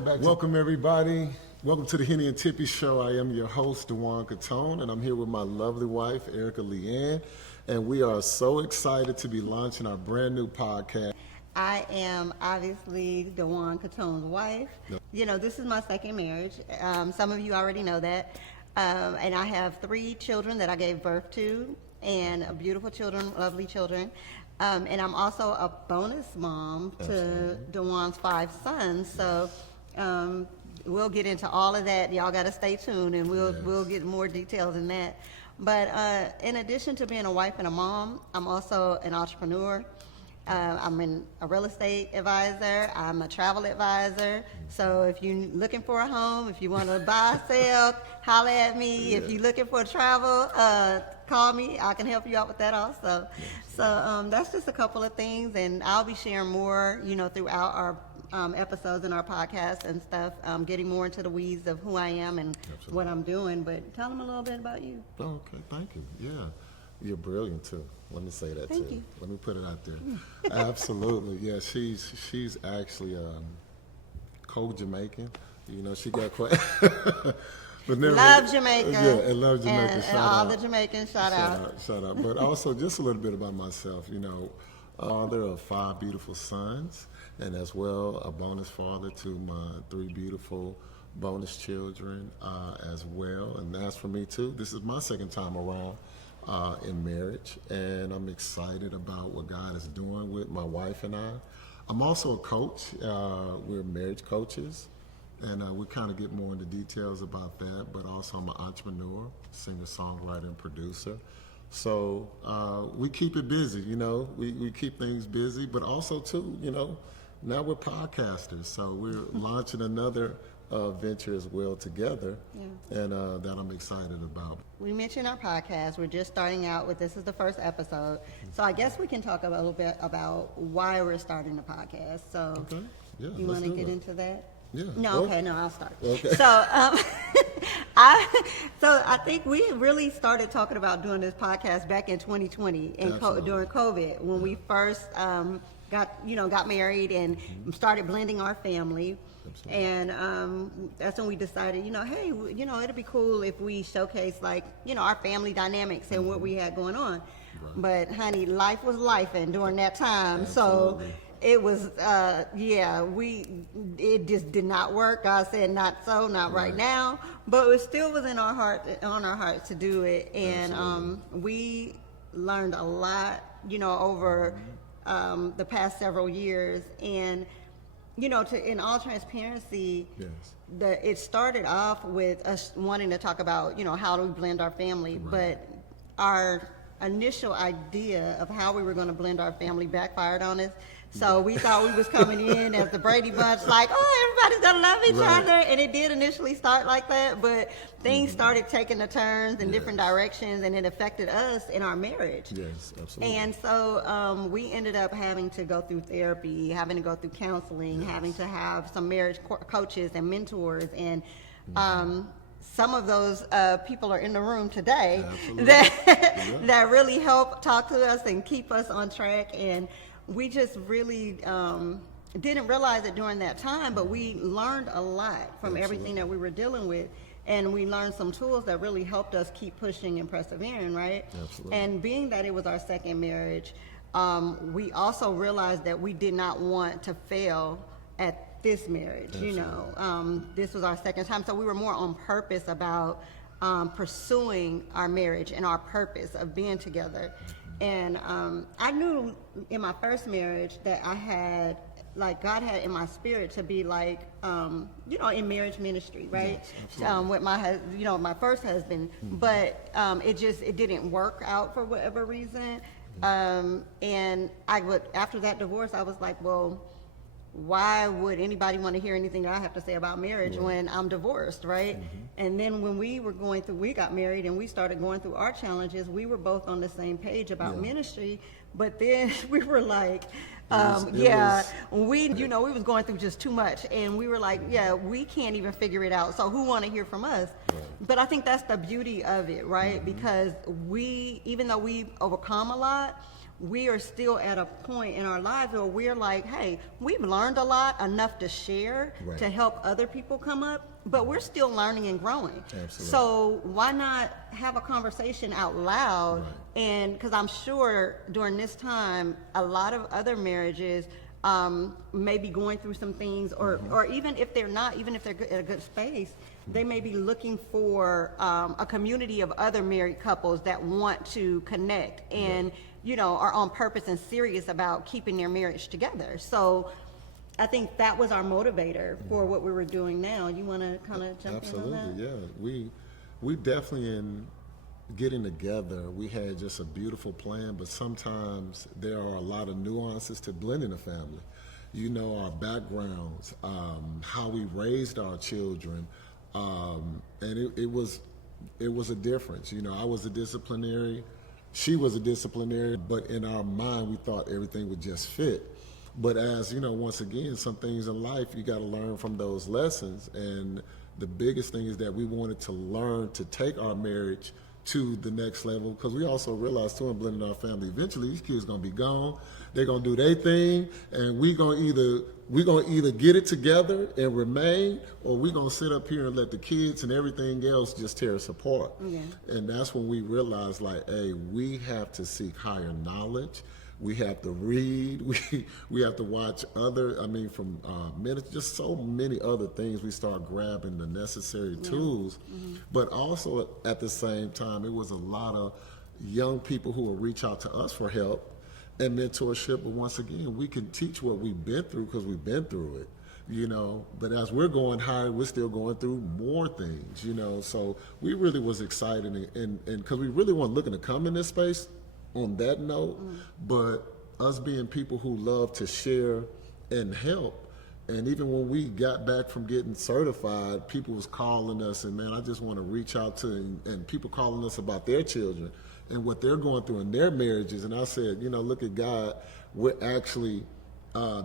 Welcome, everybody. Welcome to the Henny and Tippy Show. I am your host, Dewan Catone, and I'm here with my lovely wife, Erica Leanne, and we are so excited to be launching our brand new podcast. I am obviously Dewan Catone's wife. Yep. You know, this is my second marriage. Some of you already know that. And I have 3 children that I gave birth to, and beautiful children, lovely children. And I'm also a bonus mom to Dewan's 5 sons. So we'll get into all of that. Y'all got to stay tuned, and we'll get more details in that. But in addition to being a wife and a mom, I'm also an entrepreneur. I'm a real estate advisor. I'm a travel advisor. So if you're looking for a home, if you want to buy, sell, holler at me. If you're looking for travel, call me. I can help you out with that also. So that's just a couple of things, and I'll be sharing more, throughout our episodes and our podcast and stuff, getting more into the weeds of who I am and what I'm doing. But tell them a little bit about you. Oh, okay, thank you. Yeah, you're brilliant too. Let me say that too. Thank you. Let me put it out there. Absolutely, yeah. She's actually co-Jamaican. She got quite. But never, love Jamaica. Yeah, and love Jamaica. And all the Jamaicans, shout out. Shout out. But also just a little bit about myself. Father of 5 beautiful sons, and as well a bonus father to my 3 beautiful bonus children as well. And that's for me too. This is my second time around in marriage, and I'm excited about what God is doing with my wife and I. I'm also a coach. We're marriage coaches, and we kind of get more into details about that, but also I'm an entrepreneur, singer, songwriter, and producer. So we keep it busy, we keep things busy, but also too, now we're podcasters, so we're launching another venture as well together, and that I'm excited about. We mentioned our podcast. We're just starting out with, this is the first episode. So I guess we can talk a little bit about why we're starting the podcast. So you want to get into that? Yeah. No, okay, no, I'll start. Okay. So, I think we really started talking about doing this podcast back in 2020 during COVID, when we first got married and started blending our family. Absolutely. And that's when we decided, hey, it'd be cool if we showcase our family dynamics and what we had going on. Right. But honey, life was life, and during that time, Absolutely. So it was, it just did not work. God said, not right now. But it still was on our hearts to do it. And we learned a lot, over the past several years. And, in all transparency, it started off with us wanting to talk about, how do we blend our family. Right. But our initial idea of how we were going to blend our family backfired on us. So we thought we was coming in as the Brady Bunch, everybody's gonna love each other, and it did initially start like that, but things started taking the turns in different directions, and it affected us in our marriage. Yes, absolutely. And so we ended up having to go through therapy, having to go through counseling, having to have some marriage coaches and mentors, and some of those people are in the room today that really help talk to us and keep us on track. And we just really didn't realize it during that time, but we learned a lot from everything that we were dealing with. And we learned some tools that really helped us keep pushing and persevering, right? Absolutely. And being that it was our second marriage, we also realized that we did not want to fail at this marriage. Absolutely. This was our second time, so we were more on purpose about pursuing our marriage and our purpose of being together. And I knew in my first marriage that I had, God had in my spirit to be in marriage ministry, right? Yes, with my first husband, but it didn't work out for whatever reason. And after that divorce, I was like, well, why would anybody want to hear anything that I have to say about marriage when I'm divorced, right? And then when we got married and we started going through our challenges, we were both on the same page about ministry, but then we were like, we was going through just too much, and we were like, we can't even figure it out, so who want to hear from us? Right. But I think that's the beauty of it, right? Because even though we overcome a lot, we are still at a point in our lives where we're like, hey, we've learned a lot, enough to share, Right. to help other people come up, but we're still learning and growing. Absolutely. So why not have a conversation out loud? Right. And because I'm sure during this time, a lot of other marriages may be going through some things, or even if they're not, even if they're in a good space, they may be looking for a community of other married couples that want to connect and, you know, are on purpose and serious about keeping their marriage together. So I think that was our motivator for what we were doing now. You want to kind of jump in on that? Absolutely, yeah. We definitely, in getting together, we had just a beautiful plan, but sometimes there are a lot of nuances to blending a family. You know, our backgrounds, how we raised our children, and it was a difference. You know, I was a disciplinary, she was a disciplinary, but in our mind we thought everything would just fit. But as you know, once again, some things in life you got to learn from those lessons, and the biggest thing is that we wanted to learn to take our marriage to the next level, because we also realized too, in blending our family, eventually these kids gonna be gone, they're gonna do their thing, and we gonna either get it together and remain, or we gonna sit up here and let the kids and everything else just tear us apart. Yeah. And that's when we realized, like, hey, we have to seek higher knowledge. We have to read. We have to watch from minutes, just so many other things. We start grabbing the necessary tools, but also at the same time, it was a lot of young people who will reach out to us for help and mentorship. But once again, we can teach what we've been through because we've been through it, you know. But as we're going higher, we're still going through more things, you know. So we really was excited, and because we really weren't looking to come in this space on that note, but us being people who love to share and help. And even when we got back from getting certified, people was calling us, and man, I just want to reach out to, and people calling us about their children and what they're going through in their marriages. And I said, you know, look at God, we're actually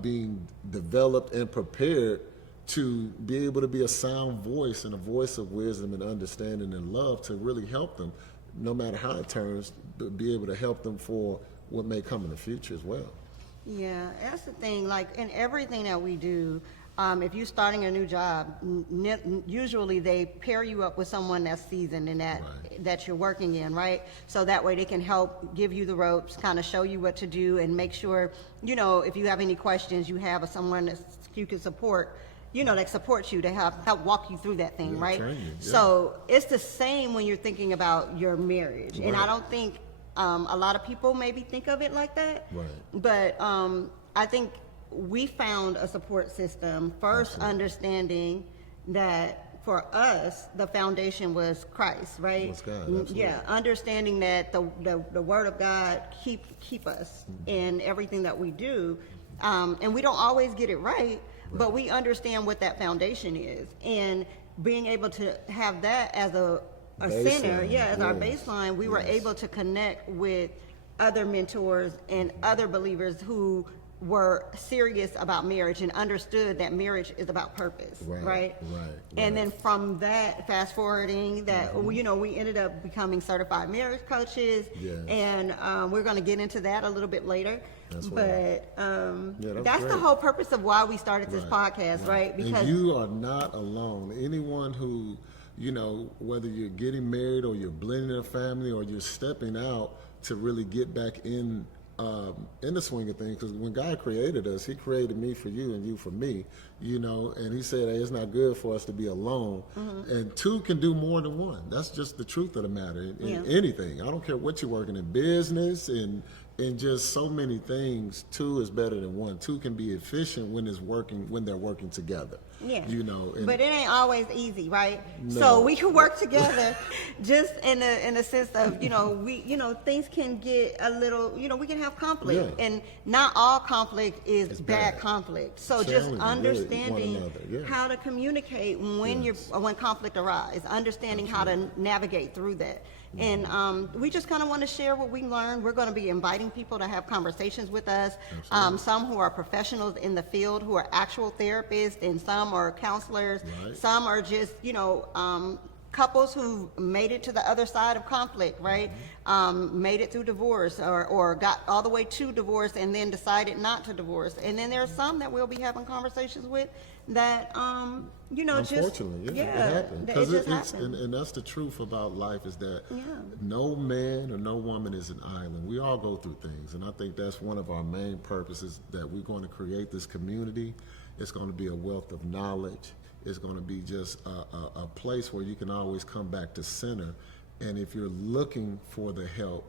being developed and prepared to be able to be a sound voice and a voice of wisdom and understanding and love to really help them, no matter how it turns, but be able to help them for what may come in the future as well. Yeah, that's the thing. Like in everything that we do, if you're starting a new job, usually they pair you up with someone that's seasoned and that you're working in, right? So that way they can help give you the ropes, kind of show you what to do, and make sure, you know, if you have any questions, you have someone that you can support, you know, that supports you to help walk you through that thing, right? Training, So it's the same when you're thinking about your marriage. And I don't think a lot of people maybe think of it like that. Right. But I think we found a support system, first understanding that for us, the foundation was Christ, right? Was God, absolutely. Yeah, understanding that the Word of God keep us in everything that we do. And we don't always get it right, but we understand what that foundation is. And being able to have that as a center, as our baseline, we were able to connect with other mentors and other believers who were serious about marriage and understood that marriage is about purpose, right? And then from that, fast forwarding that, you know, we ended up becoming certified marriage coaches, and we're going to get into that a little bit later. That's the whole purpose of why we started this podcast, right? Because you are not alone. Anyone who, you know, whether you're getting married or you're blending a family or you're stepping out to really get back in the swing of things, because when God created us, He created me for you and you for me, you know, and He said, hey, it's not good for us to be alone, and two can do more than one. That's just the truth of the matter in anything. I don't care what you're working in, business and just so many things. Two is better than one. Two can be efficient when they're working together. Yeah. You know, but it ain't always easy, right? No. So we can work together just in the sense of, you know, things can get a little, you know, we can have conflict, and not all conflict is bad conflict. So just understanding how to communicate when conflict arises, understanding how to navigate through that. And we just kind of want to share what we learned. We're going to be inviting people to have conversations with us, some who are professionals in the field, who are actual therapists, and some are counselors. Some are just, you know, couples who made it to the other side of conflict, right? Made it through divorce or got all the way to divorce and then decided not to divorce. And then there's some that we'll be having conversations with that, you know, Unfortunately, just, it happened. it Because just it's happened. and that's the truth about life is that Yeah. no man or no woman is an island. We all go through things, and I think that's one of our main purposes, that we're going to create this community. It's going to be a wealth of knowledge. It's going to be just a place where you can always come back to center. And if you're looking for the help,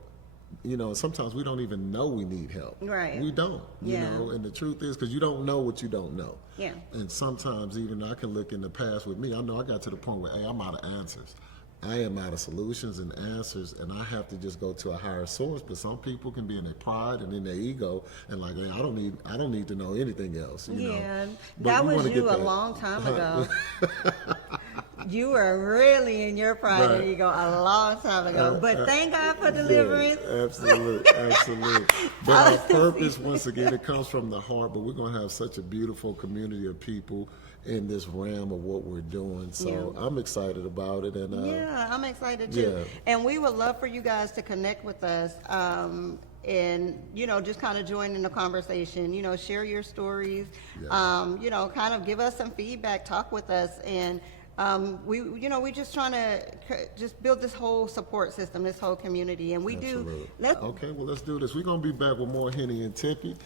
you know, sometimes we don't even know we need help. Right. We don't, you Yeah. know, and the truth is, because you don't know what you don't know. Yeah. And sometimes even I can look in the past with me, I know I got to the point where, hey, I'm out of answers. I am out of solutions and answers, and I have to just go to a higher source. But some people can be in their pride and in their ego, and like, hey, I don't need to know anything else. You know? Yeah, But that we was wanna you get a that. long time ago. You were really in your pride Right. and ego a long time ago. But thank God for deliverance. Yeah, absolutely, absolutely. But our purpose, once again, it comes from the heart. But we're going to have such a beautiful community of people in this realm of what we're doing. So I'm excited about it. And Yeah, I'm excited too. Yeah. And we would love for you guys to connect with us and, you know, just kind of join in the conversation, you know, share your stories, you know, kind of give us some feedback, talk with us. And we just trying to just build this whole support system, this whole community. And we absolutely. do. Let's Okay, well, let's do this. We're going to be back with more Henny and Tippy.